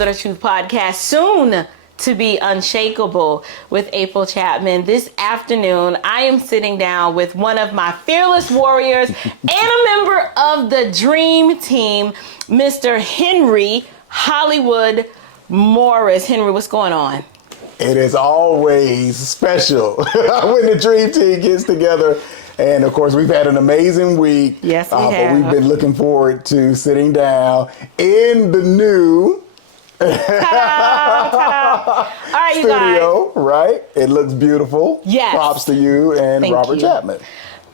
Brother the Truth podcast, soon to be unshakable with April Chapman. This afternoon, I am sitting down with one of my fearless warriors and a member of the Dream Team, Mr. Henry Hollywood Morris. Henry, what's going on? It is always special when the Dream Team gets together. And of course, we've had an amazing week. Yes, we have. But we've been looking forward to sitting down in the new ta-da, ta-da. All right, you studio, guys. right? It looks beautiful. Yes. Props to you and Thank Robert you. Chapman.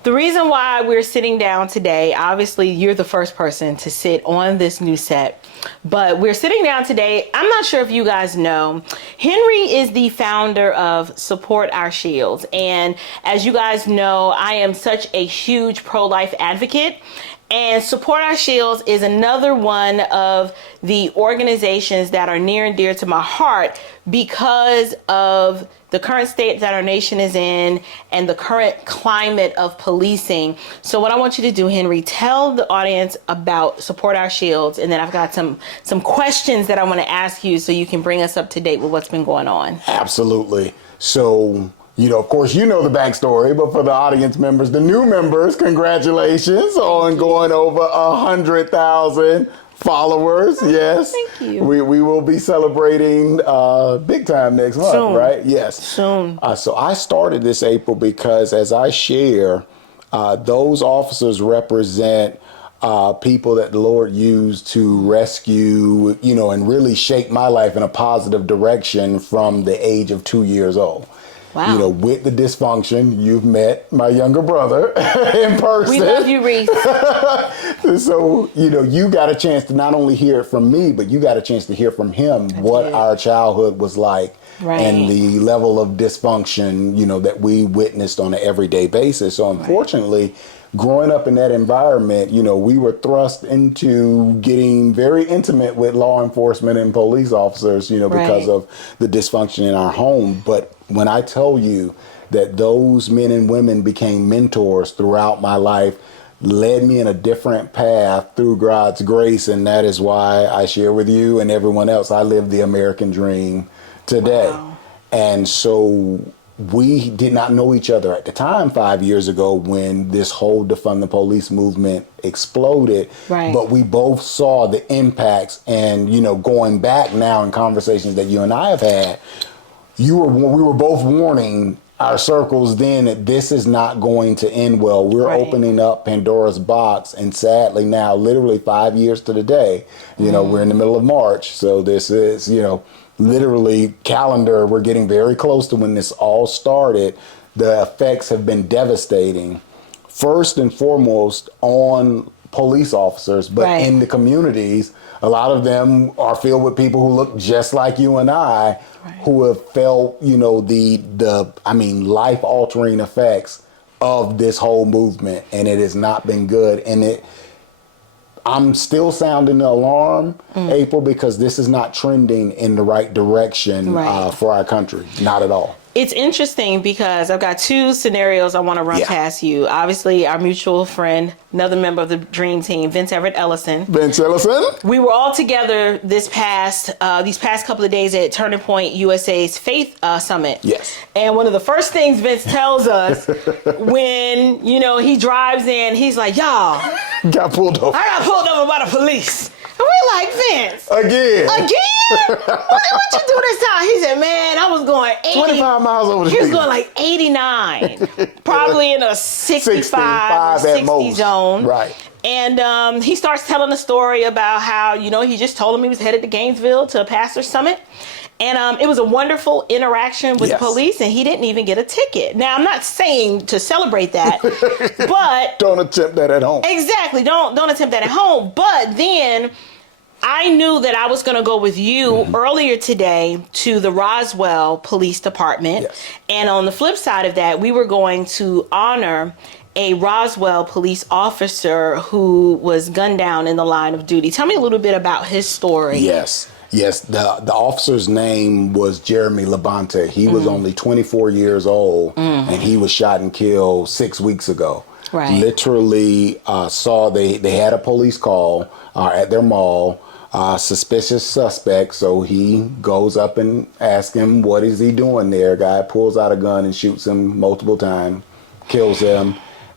The reason why we're sitting down today, obviously you're the first person to sit on this new set, but we're sitting down today. I'm not sure if you guys know, Henry is the founder of Support Our Shields. And as you guys know, I am such a huge pro-life advocate. And Support Our Shields is another one of the organizations that are near and dear to my heart because of the current state that our nation is in and the current climate of policing. So what I want you to do, Henry, tell the audience about Support Our Shields, and then I've got some questions that I want to ask you so you can bring us up to date with what's been going on. Absolutely. So, of course, you know the backstory, but for the audience members, the new members, congratulations on going over 100,000 followers. Yes. Thank you. We will be celebrating big time next month, Soon. right? Yes. Soon. So I started this, April, because as I share, those officers represent people that the Lord used to rescue, and really shape my life in a positive direction from the age of 2 years old. Wow. With the dysfunction, you've met my younger brother in person. We love you, Reese. So, you got a chance to not only hear it from me, but you got a chance to hear from him what our childhood was like. Right. And the level of dysfunction, that we witnessed on an everyday basis. So unfortunately, growing up in that environment, we were thrust into getting very intimate with law enforcement and police officers, because of the dysfunction in our home. But when I tell you that those men and women became mentors throughout my life, led me in a different path through God's grace, and that is why I share with you and everyone else, I live the American dream today. Wow. And so we did not know each other at the time 5 years ago when this whole defund the police movement exploded. Right. But we both saw the impacts, and, going back now in conversations that you and I have had, we were both warning our circles then that this is not going to end well. We're opening up Pandora's box, and sadly now, literally 5 years to the day, we're in the middle of March. So this is, literally calendar, we're getting very close to when this all started. The effects have been devastating, first and foremost on police officers, but in the communities, a lot of them are filled with people who look just like you and I, who have felt, the life-altering effects of this whole movement, and it has not been good. And I'm still sounding the alarm, April, because this is not trending in the right direction for our country. Not at all. It's interesting because I've got two scenarios I want to run past you. Obviously, our mutual friend, another member of the Dream Team, Vince Everett Ellison. Vince Ellison? We were all together these past couple of days at Turning Point USA's Faith Summit. Yes. And one of the first things Vince tells us when, he drives in, he's like, y'all. Got pulled over. I got pulled over by the police. And we're like, Vince. Again? What you do this time? He said, man, I was going 80. 25 miles over the He was speed. going like 89. Probably in a 65 or 60 zone. Right. And he starts telling the story about how, he just told him he was headed to Gainesville to a pastor summit. And it was a wonderful interaction with the police, and he didn't even get a ticket. Now, I'm not saying to celebrate that, but... Don't attempt that at home. Exactly. Don't attempt that at home. But then I knew that I was going to go with you earlier today to the Roswell Police Department. Yes. And on the flip side of that, we were going to honor a Roswell police officer who was gunned down in the line of duty. Tell me a little bit about his story. Yes. The officer's name was Jeremy Labonte. He was only 24 years old, and he was shot and killed 6 weeks ago. Right. Literally saw they had a police call at their mall. Suspicious suspect. So he goes up and asks him, what is he doing there? Guy pulls out a gun and shoots him multiple times, kills him.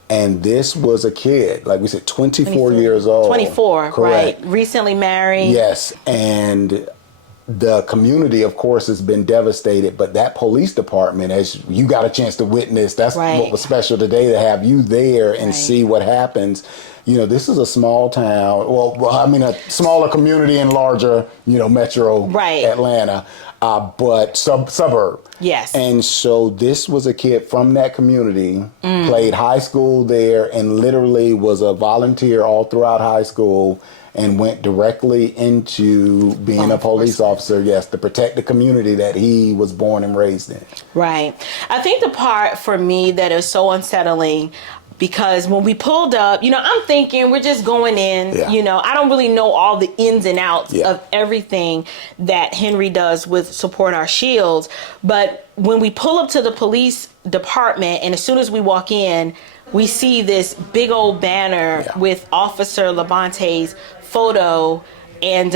And this was a kid, like we said, 24 years old. 24, correct. right. Recently married. Yes. And the community, of course, has been devastated, but that police department, as you got a chance to witness, that's what was special today, to have you there and see what happens. You know, this is a small town. Well, I mean, a smaller community in larger, metro Atlanta, but suburb. Yes. And so this was a kid from that community, played high school there, and literally was a volunteer all throughout high school, and went directly into being a police officer, to protect the community that he was born and raised in. Right. I think the part for me that is so unsettling, because when we pulled up, I'm thinking we're just going in, I don't really know all the ins and outs of everything that Henry does with Support Our Shields. But when we pull up to the police department, and as soon as we walk in, we see this big old banner with Officer Labante's photo and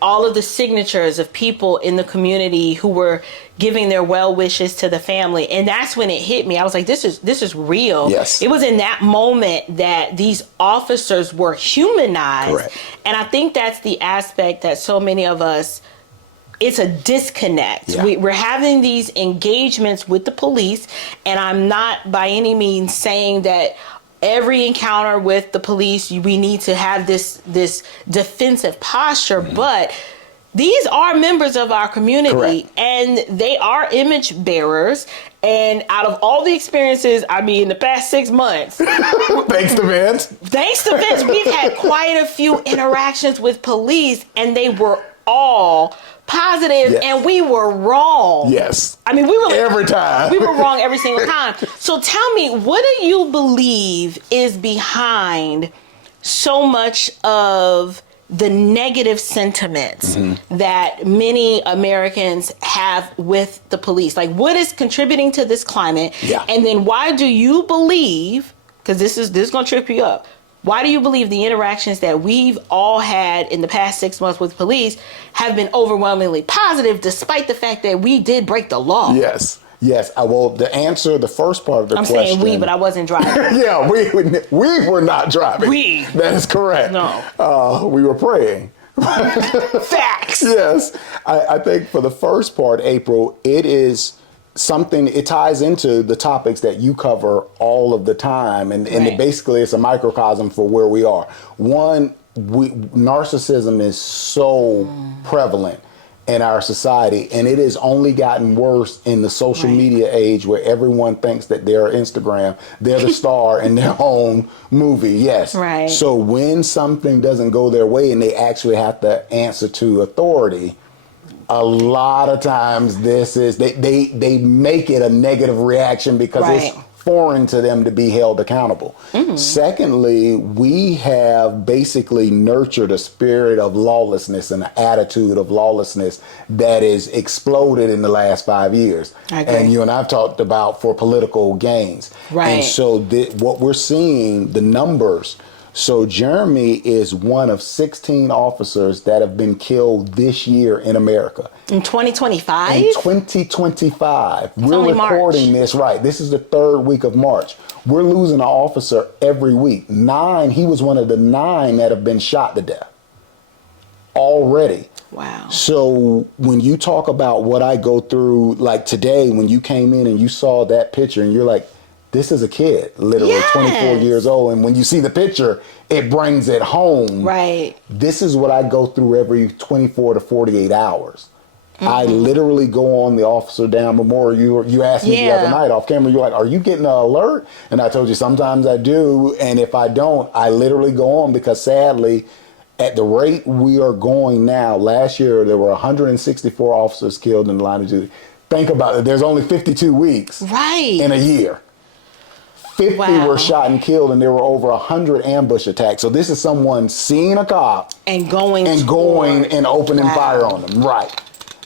all of the signatures of people in the community who were giving their well wishes to the family. And that's when it hit me. I was like, this is real. Yes. It was in that moment that these officers were humanized. Correct. And I think that's the aspect that so many of us, it's a disconnect. Yeah. We're having these engagements with the police, and I'm not by any means saying that every encounter with the police, we need to have this defensive posture, but these are members of our community. Correct. And they are image bearers. And out of all the experiences, in the past 6 months, thanks to Vince, we've had quite a few interactions with police, and they were all positive, and we were wrong. Yes. We were every time. We were wrong every single time. So tell me, what do you believe is behind so much of the negative sentiments that many Americans have with the police? Like, what is contributing to this climate? Yeah. And then why do you believe, because this is going to trip you up, why do you believe the interactions that we've all had in the past 6 months with police have been overwhelmingly positive, despite the fact that we did break the law? Yes. The answer, the first part of the question. I'm saying we, but I wasn't driving. we were not driving. That is correct. No. We were praying. Facts. Yes. I think for the first part, April, it is something, it ties into the topics that you cover all of the time. And basically it's a microcosm for where we are. One, narcissism is so prevalent in our society, and it has only gotten worse in the social media age, where everyone thinks that they're Instagram, they're the star in their own movie. Yes. Right. So when something doesn't go their way and they actually have to answer to authority, a lot of times they make it a negative reaction because it's foreign to them to be held accountable. Secondly, we have basically nurtured a spirit of lawlessness and an attitude of lawlessness that is exploded in the last 5 years. And you and I've talked about for political gains. And so what we're seeing, the numbers. So Jeremy is one of 16 officers that have been killed this year in America. In 2025? In 2025. We're recording March. This, this is the 3rd week of March. We're losing an officer every week. He was one of the 9 that have been shot to death already. Wow. So when you talk about what I go through, like today, when you came in and you saw that picture and you're like, this is a kid, literally 24 years old. And when you see the picture, it brings it home. Right. This is what I go through every 24 to 48 hours. I literally go on the Officer Down Memorial. You asked me the other night off camera, you're like, are you getting an alert? And I told you sometimes I do. And if I don't, I literally go on, because sadly, at the rate we are going now, last year there were 164 officers killed in the line of duty. Think about it. There's only 52 weeks in a year. 50 were shot and killed, and there were over 100 ambush attacks. So this is someone seeing a cop and going and opening fire on them. Right.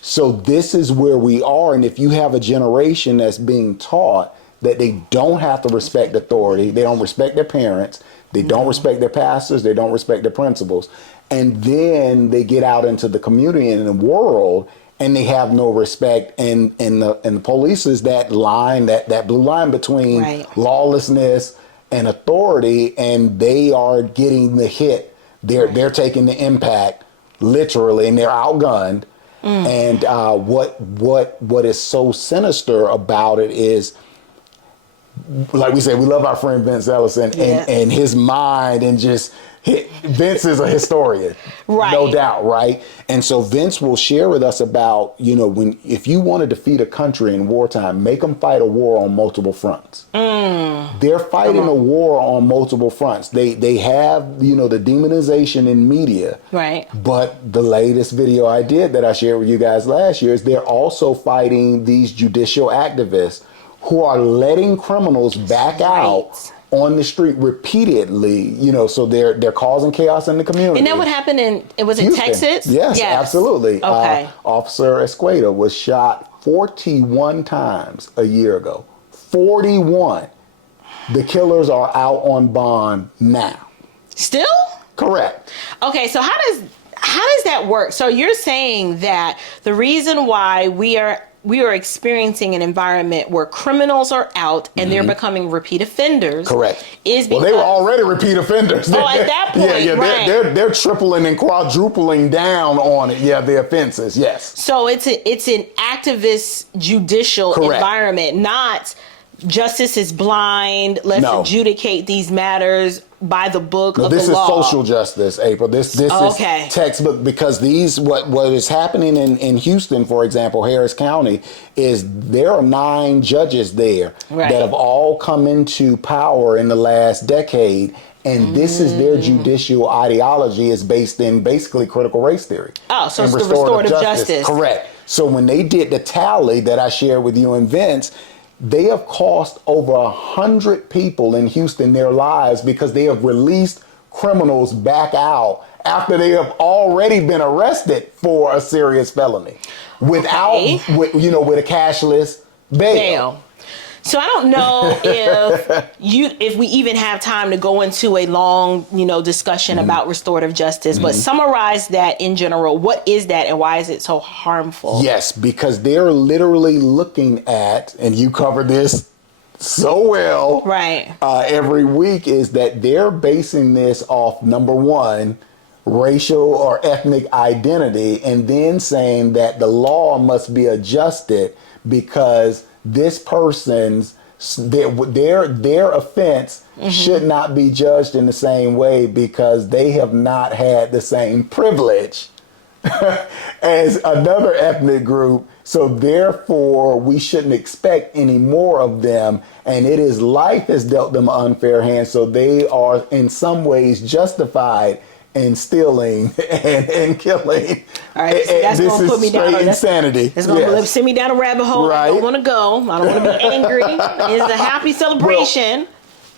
So this is where we are. And if you have a generation that's being taught that they don't have to respect authority, they don't respect their parents, they don't respect their pastors, they don't respect their principals, and then they get out into the community and in the world, and they have no respect. And the police is that line, that blue line between lawlessness and authority, and they are getting the hit. They're taking the impact literally, and they're outgunned. And what is so sinister about it is, like we said, we love our friend Vince Ellison and his mind, and just Vince is a historian, no doubt, right? And so Vince will share with us about, if you want to defeat a country in wartime, make them fight a war on multiple fronts. They're fighting a war on multiple fronts. They have, the demonization in media. Right. But the latest video I did that I shared with you guys last year is they're also fighting these judicial activists who are letting criminals back out on the street repeatedly, so they're causing chaos in the community. And that what happened in Texas? Yes, absolutely. Okay. Officer Esqueda was shot 41 times a year ago. 41. The killers are out on bond now. Still? Correct. Okay, so how does that work? So you're saying that the reason why we are experiencing an environment where criminals are out and they're becoming repeat offenders. Correct. Is because they were already repeat offenders. At that point, right. They're tripling and quadrupling down on it. Yeah, the offenses. Yes. So it's an activist judicial environment, not justice is blind. Let's adjudicate these matters by the book of the law. This is social justice, April. This is textbook, because what is happening in Houston, for example, Harris County, is there are 9 judges there that have all come into power in the last decade. And this is their judicial ideology, is based in basically critical race theory. Oh, so it's the restorative justice. Correct. So when they did the tally that I shared with you and Vince, they have cost over 100 people in Houston their lives because they have released criminals back out after they have already been arrested for a serious felony without, with a cashless bail. So I don't know if we even have time to go into a long, discussion about restorative justice, but summarize that in general. What is that and why is it so harmful? Yes, because they're literally looking at, and you cover this so well every week, is that they're basing this off, number one, racial or ethnic identity, and then saying that the law must be adjusted because this person's their offense should not be judged in the same way because they have not had the same privilege as another ethnic group. So therefore, we shouldn't expect any more of them. And it is life has dealt them an unfair hand. So they are in some ways justified in stealing and killing. All right, so that's going to put me down. Insanity. It's going to send me down a rabbit hole. I don't want to go. I don't want to be angry. It's a happy celebration.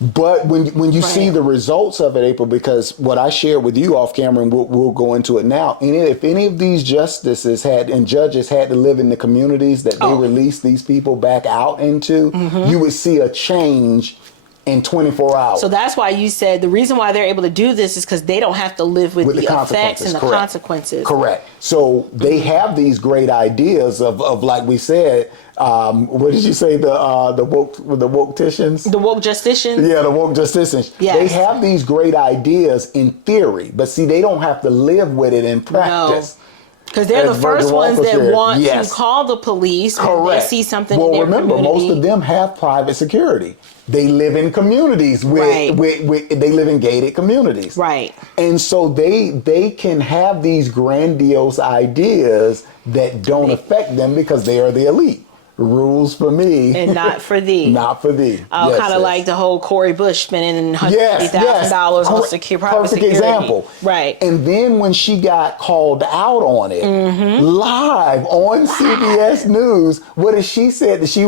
But when you see the results of it, April, because what I shared with you off camera, and we'll go into it now, and if any of these justices and judges had to live in the communities that they released these people back out into, you would see a change in 24 hours. So that's why you said the reason why they're able to do this is because they don't have to live with the effects and the consequences. Correct. So they have these great ideas of like we said, what did you say, the woke-ticians? The woke justicians? Yeah, the woke justicians. Yes. They have these great ideas in theory, but see, they don't have to live with it in practice. No. Because they're the first ones that want to call the police when they see something in their community. Well, remember, most of them have private security. They live in communities with they live in gated communities. Right. And so they can have these grandiose ideas that don't affect them because they are the elite. Rules for me. And not for thee. Not for thee. Oh, kind of like the whole Corey Bush spending $150,000 on private security. Perfect example. Right. And then when she got called out on it, live on CBS News, what did she said? That she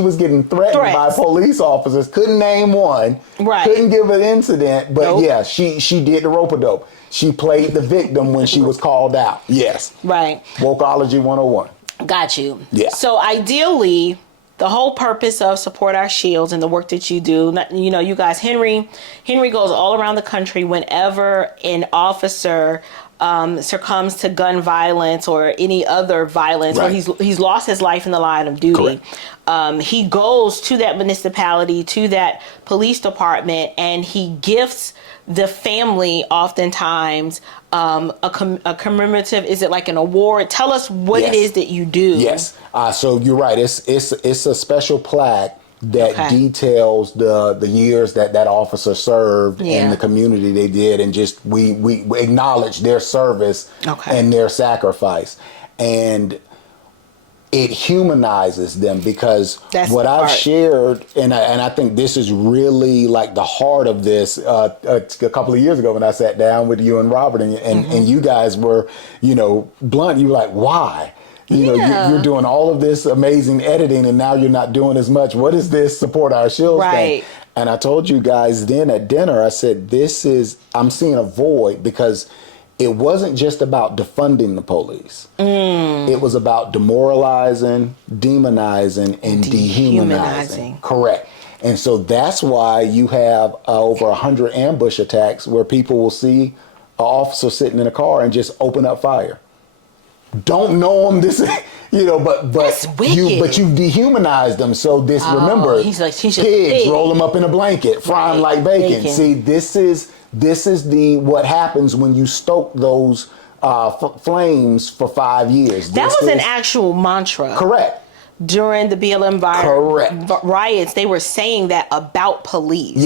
was getting threatened by police officers. Couldn't name one. Right. Couldn't give an incident. But she did the rope-a-dope. She played the victim when she was called out. Yes. Right. Wokeology 101. Got you. Yeah. So ideally, the whole purpose of Support Our Shields and the work that you do, you guys, Henry goes all around the country whenever an officer succumbs to gun violence or any other violence, or Right. he's lost his life in the line of duty, he goes to that municipality, to that police department, and he gifts the family oftentimes a commemorative, is it like an award? Tell us what it is that you do. Yes. So you're right. It's a special plaque that details the years that officer served in the community they did, and just we acknowledge their service and their sacrifice, and it humanizes them, because what I've shared, and I think this is really like the heart of this, a couple of years ago when I sat down with you and Robert, and you guys were, blunt. You were like, why? You're doing all of this amazing editing, and now you're not doing as much. What is this Support Our Shields thing? And I told you guys then at dinner, I said, I'm seeing a void, because it wasn't just about defunding the police. It was about demoralizing, demonizing, and dehumanizing. Correct. And so that's why you have over 100 ambush attacks where people will see an officer sitting in a car and just open up fire. Don't know them. This, but you dehumanize them. So remember, he's pigs, pig. roll them up in a blanket, fry them like bacon. See, this is what happens when you stoke those flames for 5 years. That was an actual mantra. Correct. During the BLM riots, they were saying that about police.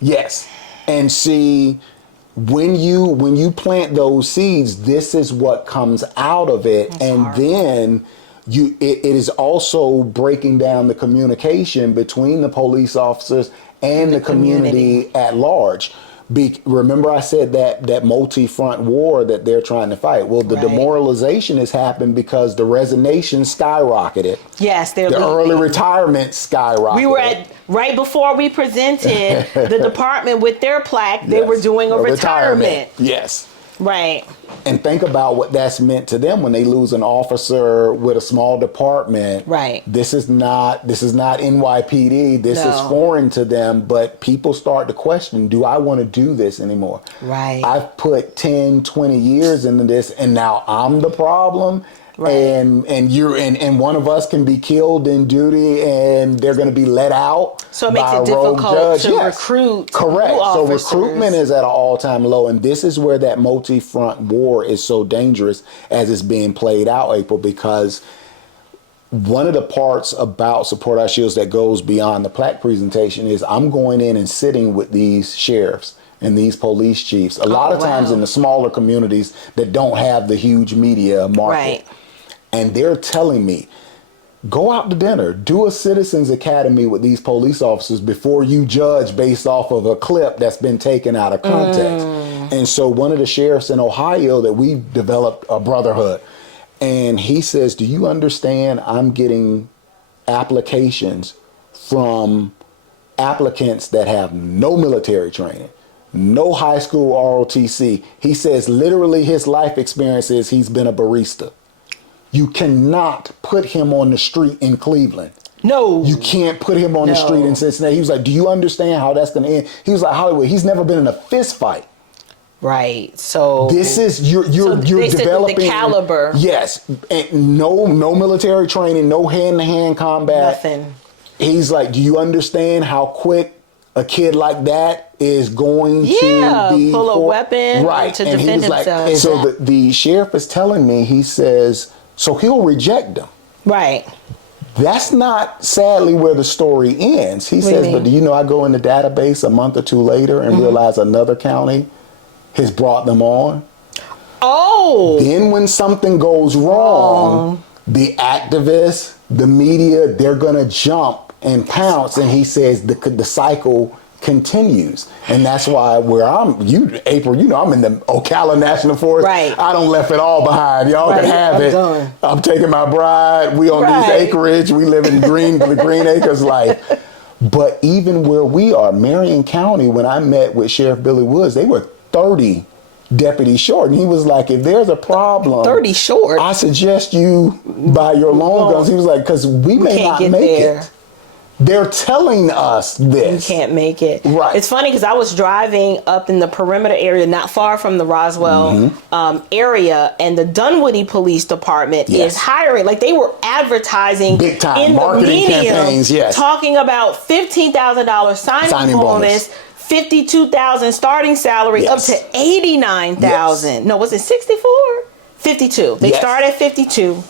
Yes. And see, when you plant those seeds, this is what comes out of it. Then it is also breaking down the communication between the police officers and the community at large. Remember I said that multi-front war that they're trying to fight. Well, the demoralization has happened because the resignation skyrocketed. Yes, the early retirement skyrocketed. We were right before we presented the department with their plaque. They were doing a retirement. Yes. Right. And think about what that's meant to them when they lose an officer with a small department. Right. This is not NYPD. This is foreign to them, but people start to question, do I want to do this anymore? Right. I've put 10, 20 years into this, and now I'm the problem. Right. And one of us can be killed in duty, and they're going to be let out. So it makes it difficult to recruit. Correct. So recruitment is at an all-time low, and this is where that multi-front war is so dangerous as it's being played out, April, because one of the parts about Support Our Shields that goes beyond the plaque presentation is I'm going in and sitting with these sheriffs and these police chiefs. A lot of times in the smaller communities that don't have the huge media market. Right. And they're telling me, go out to dinner, do a citizens academy with these police officers before you judge based off of a clip that's been taken out of context. And so one of the sheriffs in Ohio that we developed a brotherhood, and he says, do you understand I'm getting applications from applicants that have no military training, no high school ROTC. He says literally his life experience is he's been a barista. You cannot put him on the street in Cleveland. No. You can't put him on the street in Cincinnati. He was like, do you understand how that's going to end? He was like, Hollywood, he's never been in a fist fight. Right. So this is you're developing the caliber. Yes. And no military training, no hand-to-hand combat. Nothing. He's like, do you understand how quick a kid like that is going to be pull a weapon to and defend himself. Like, so the sheriff is telling me, he says, so he'll reject them. Right. That's not sadly where the story ends. He says, but do you know I go in the database a month or two later and realize another county has brought them on? Oh. Then when something goes wrong, the activists, the media, they're going to jump and pounce. And he says the cycle continues. And that's why April, I'm in the Ocala National Forest. Right. I don't left it all behind. Y'all can have it. Done. I'm taking my bride. We on these acreage. We live in the Green Acres life. But even where we are, Marion County, when I met with Sheriff Billy Woods, they were 30 deputies short. And he was like, if there's a problem, 30 short, I suggest you buy your long guns. He was like, because we may not make it. They're telling us this. You can't make it. Right. It's funny because I was driving up in the perimeter area, not far from the Roswell area, and the Dunwoody Police Department is hiring. Like, they were advertising big time in marketing the media, campaigns. Yes. Talking about $15,000 signing bonus. 52,000 starting salary up to 89,000. No, was it 64? 52. They start at 52.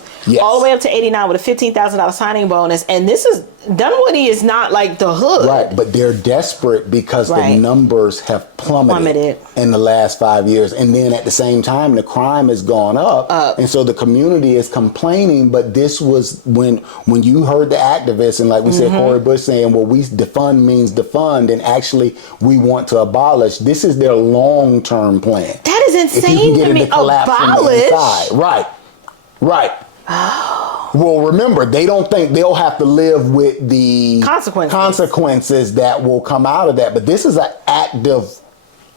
All the way up to 89 with a $15,000 signing bonus. And this is, Dunwoody is not like the hood. Right, but they're desperate because the numbers have plummeted in the last 5 years. And then at the same time, the crime has gone up. And so the community is complaining. But this was when you heard the activists, and like we said, Cori Bush saying, well, we defund means defund, and actually we want to abolish. This is their long-term plan. That is insane to me. Abolish? Right. Oh. Well, remember, they don't think they'll have to live with the consequences that will come out of that. But this is an active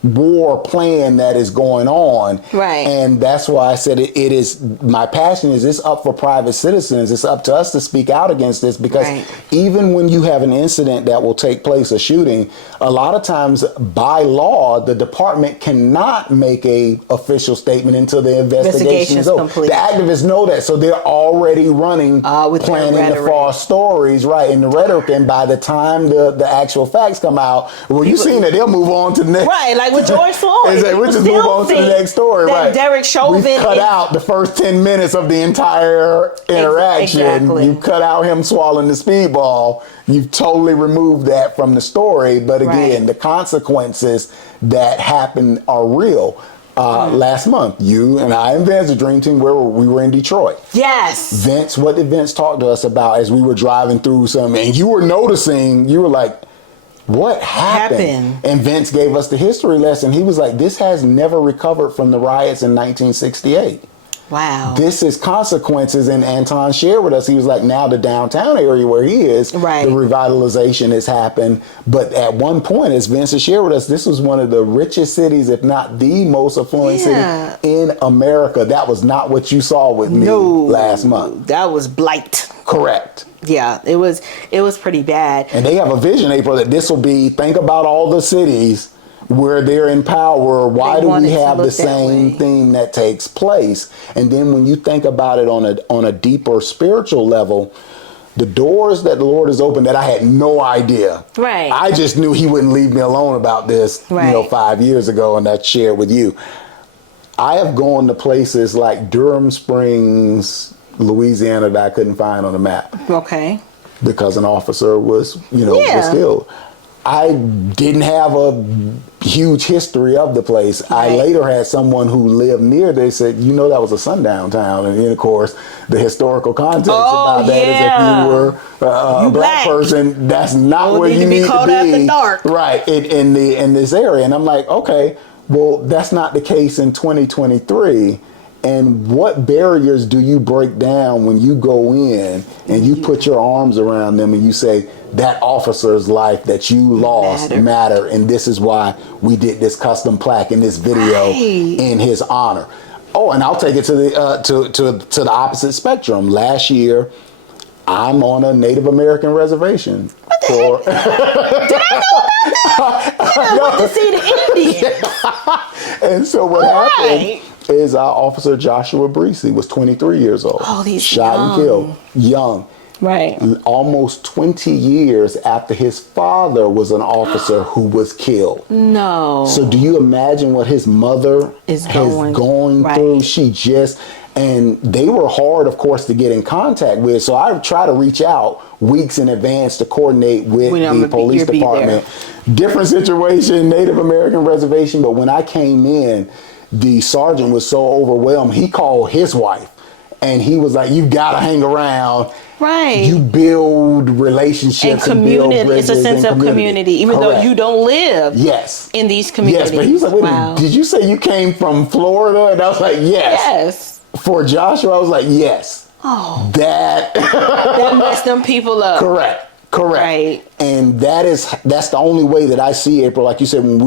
war plan that is going on. Right. And that's why I said it is, my passion is it's up for private citizens. It's up to us to speak out against this, because even when you have an incident that will take place, a shooting, a lot of times by law, the department cannot make a official statement until the investigation is over. Complete. The activists know that, so they're already running, planning the false stories, and the rhetoric. And by the time the actual facts come out, well, you've seen that they'll move on to the next. Right, like with George Floyd. We'll just move on to the next story, that Derek Chauvin. We cut out the first 10 minutes of the entire interaction. Exactly. You cut out him swallowing the speedball. You've totally removed that from the story. But again, the consequences that happen are real. Last month, you and I and Vince, the Dream Team, we were in Detroit. Yes. Vince, what did Vince talk to us about as we were driving through something? And you were noticing, you were like, what happened? And Vince gave us the history lesson. He was like, this has never recovered from the riots in 1968. Wow. This is consequences. And Anton shared with us, he was like, now the downtown area where he is, the revitalization has happened. But at one point, as Vince has shared with us, this was one of the richest cities, if not the most affluent city in America. That was not what you saw with me last month. That was blight. Correct. Yeah, it was pretty bad. And they have a vision, April, that this will be, think about all the cities where they're in power. Why do we have the same thing that takes place? And then when you think about it on a deeper spiritual level, the doors that the Lord has opened that I had no idea. Right. I just knew he wouldn't leave me alone about this, 5 years ago, and I shared with you. I have gone to places like Durham Springs, Louisiana, that I couldn't find on the map. Okay. Because an officer was killed. I didn't have a huge history of the place. I later had someone who lived near. They said, that was a sundown town. And then, of course, the historical context about that is if you were a black person, that's not where you need to be. Caught after dark. Right, in this area. And I'm like, okay, well, that's not the case in 2023. And what barriers do you break down when you go in and you put your arms around them and you say, that officer's life that you lost matter, and this is why we did this custom plaque in this video in his honor. Oh, and I'll take it to the opposite spectrum. Last year, I'm on a Native American reservation. What the heck? Did I know about that? I went to see the Indian. And so what happened is our officer Joshua Breesy was 23 years old. Oh, he's shot and killed. Young. Right. Almost 20 years after his father was an officer who was killed. No. So do you imagine what his mother is going through? She just, and they were hard, of course, to get in contact with. So I try to reach out weeks in advance to coordinate with the police department. Different situation, Native American reservation. But when I came in, the sergeant was so overwhelmed, he called his wife. And he was like, you've got to hang around. Right. You build relationships and build bridges. It's a sense of community, even though you don't live in these communities. Yes, but he was like, wait a minute, did you say you came from Florida? And I was like, yes. For Joshua, I was like, yes. Oh. That messed them people up. Correct. Right. And that's the only way that I see, April, like you said, when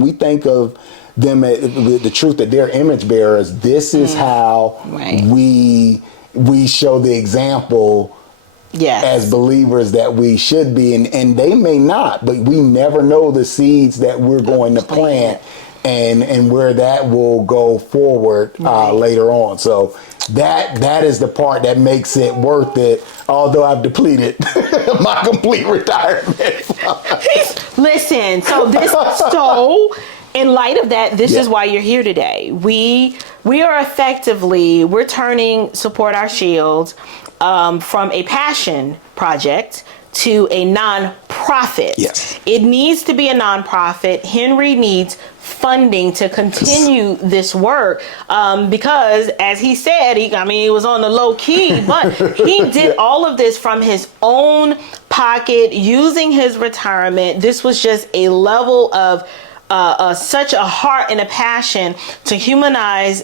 we think of them, the truth that they're image bearers, this is how we show the example Yes. as believers that we should be. And they may not, but we never know the seeds that we're going to plant and where that will go forward later on. So that is the part that makes it worth it, although I've depleted my complete retirement. Listen, in light of that, this is why you're here today. We are effectively, we're turning Support Our Shields from a passion project to a non-profit. Yes. It needs to be a non-profit. Henry needs funding to continue this work because, as he said, he was on the low key, but he did all of this from his own pocket, using his retirement. This was just a level of such a heart and a passion to humanize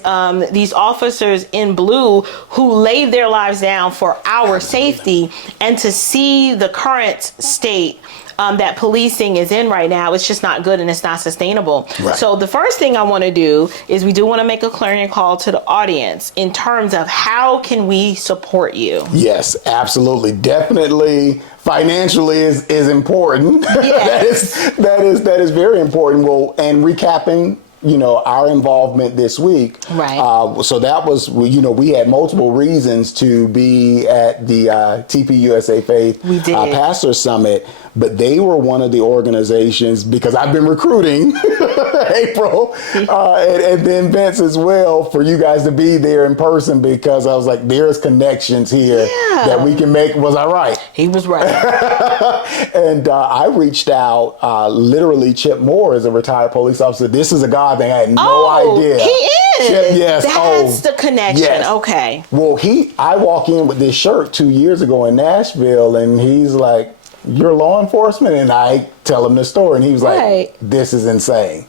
these officers in blue who laid their lives down for our safety, and to see the current state that policing is in right now. It's just not good and it's not sustainable. Right. So the first thing I want to do is we do want to make a clarion call to the audience in terms of how can we support you? Yes, absolutely. Definitely. Financially is important. Yes. that is very important. Well, and recapping, our involvement this week. Right. So that was, we had multiple reasons to be at the TPUSA Faith Pastor Summit, but they were one of the organizations, because I've been recruiting April and then Vince as well, for you guys to be there in person, because I was like, there's connections here that we can make. Was I right? He was right. And I reached out, literally Chip Moore is a retired police officer. This is a guy that I had no idea. He is. Chip, yes. That's the connection. Yes. Okay. Well, I walk in with this shirt 2 years ago in Nashville, and he's like, "You're law enforcement?" And I tell him the story, and he was like, "This is insane."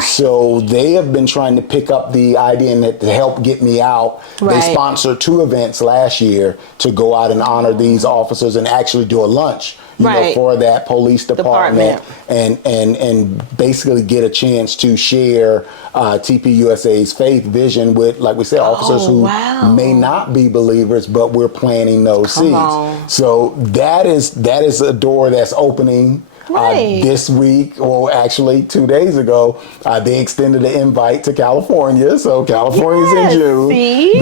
So they have been trying to pick up the idea and to help get me out. They sponsored 2 events last year to go out and honor these officers and actually do a lunch, for that police department. And basically get a chance to share TPUSA's faith vision with, like we said, officers who may not be believers, but we're planting those seeds. So that is a door that's opening. This week, well, actually 2 days ago, they extended the invite to California. So California's in June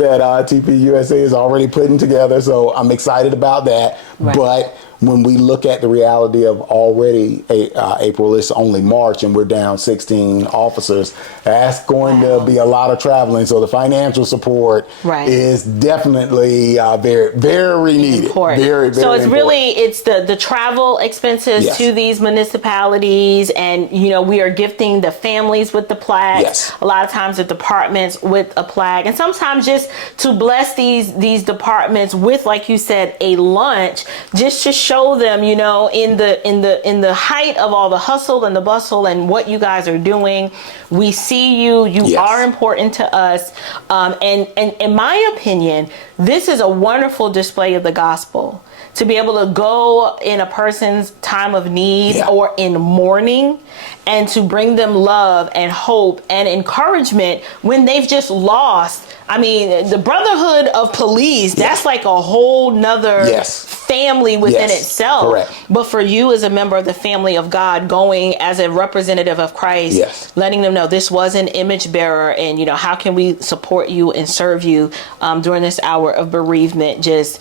that TPUSA is already putting together. So I'm excited about that. But when we look at the reality of already April, it's only March and we're down 16 officers, that's going to be a lot of traveling. So the financial support is definitely very, very needed. Important. Very, very so it's important. really, it's the travel expenses to these municipalities, and we are gifting the families with the plaques. A lot of times the departments with a plaque, and sometimes just to bless these departments with, like you said, a lunch, just to show them, in the height of all the hustle and the bustle and what you guys are doing, we see you are important to us, and in my opinion, this is a wonderful display of the gospel, to be able to go in a person's time of need or in mourning, and to bring them love and hope and encouragement when they've just lost. I mean, the brotherhood of police, that's like a whole nother family within itself. Correct. But for you as a member of the family of God, going as a representative of Christ, letting them know this was an image bearer, and how can we support you and serve you during this hour of bereavement. This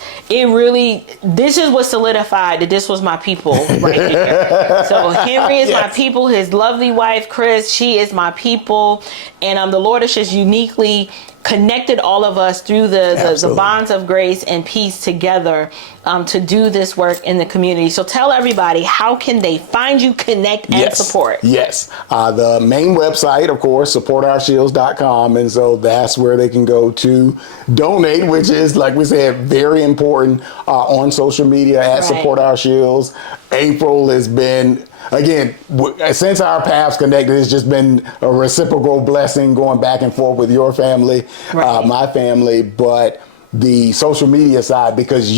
is what solidified that this was my people right here. So Henry is my people, his lovely wife Chris, she is my people, and the Lord has just uniquely connected all of us through the bonds of grace and peace together to do this work in the community. So tell everybody, how can they find you, connect, and support? The main website, of course, supportourshields.com. And so that's where they can go to donate, which is, like we said, very important on social media at Support Our Shields. April has been, again, since our paths connected, it's just been a reciprocal blessing going back and forth with your family, my family. But the social media side, because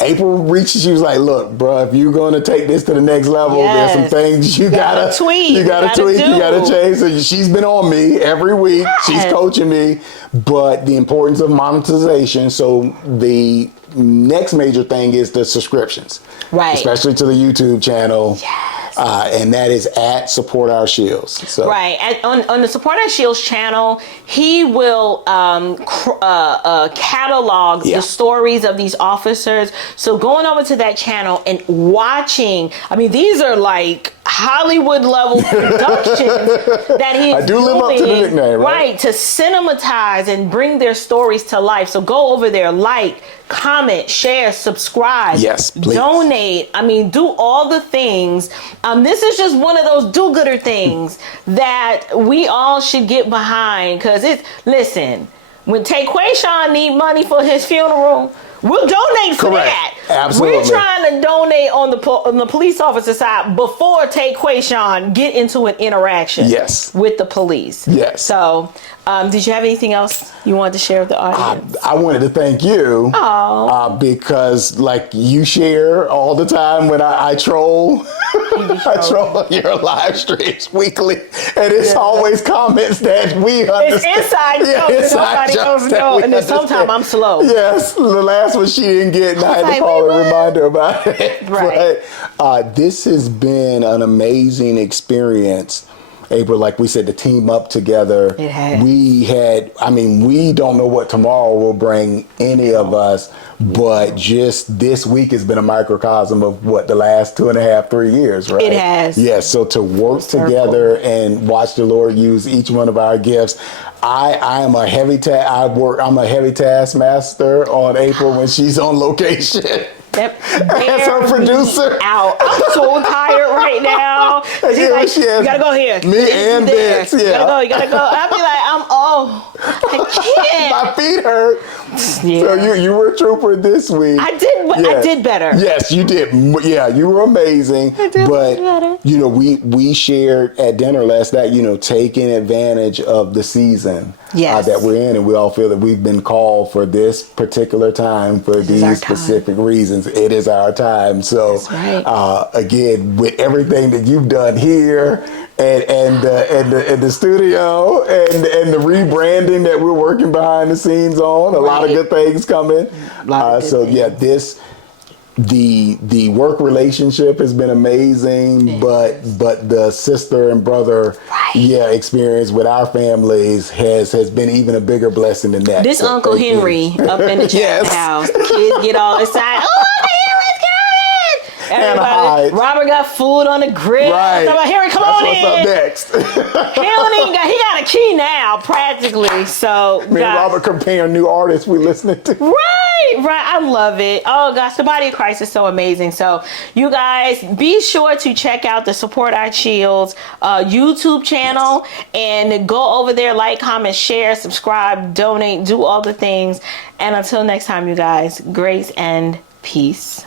April reached, she was like, look, bro, if you're going to take this to the next level, there's some things you gotta tweak, you gotta change. So she's been on me every week. She's coaching me, but the importance of monetization. So the next major thing is the subscriptions, right? Especially to the YouTube channel. Yes. And that is at Support Our Shields. So. Right. On the Support Our Shields channel, he will catalog the stories of these officers. So going over to that channel and watching, I mean, these are like Hollywood level productions that he's I do live up to the nickname, right? To cinematize and bring their stories to life. So go over there, like, comment, share, subscribe, yes, please. Donate. I mean, do all the things. This is just one of those do-gooder things that we all should get behind, because listen, when Taquayshawn need money for his funeral, we'll donate for that. Absolutely. We're trying to donate on the police officer side before Taquayshawn get into an interaction with the police. Yes. So, did you have anything else you wanted to share with the audience? I wanted to thank you because, like, you share all the time when I troll. I troll on your live streams weekly, and it's always comments that we understand. It's inside jokes. Nobody else knows, and then sometimes I'm slow. Yes, the last one she didn't get, and I had to call a reminder about it. Right. But this has been an amazing experience. April, like we said, to team up together. It has. We don't know what tomorrow will bring any of us, but just this week has been a microcosm of what the last 2.5, 3 years, right? It has. Yes. So to work together and watch the Lord use each one of our gifts. I'm a heavy taskmaster on April when she's on location. Yep. As her producer. Out. I'm so tired right now. She's like, you gotta go here. Me and Vince. Yeah. You gotta go. I'll be like, I can't. My feet hurt. Yeah. So you were a trooper this week. I did better. Yes, you did. Yeah, you were amazing. I did better. We shared at dinner last night, taking advantage of the season that we're in, and we all feel that we've been called for this particular time for these specific reasons. It is our time. So again, with everything that you've done here and the studio and the rebranding that we're working behind the scenes on, a lot of good things coming. The work relationship has been amazing, but the sister and brother experience with our families has been even a bigger blessing than that. This Uncle Henry up in the chat house, the kids get all excited. Oh, the Henry's coming! Everybody, Robert got food on the grill. Right. Henry, come on in. That's what's up next. He got a key now, practically. So me and Robert comparing new artists we listening to. Right. I love it. Oh gosh, the body of Christ is so amazing. So you guys be sure to check out the Support Our Shields YouTube channel and go over there, like, comment, share, subscribe, donate, do all the things. And until next time, you guys, grace and peace.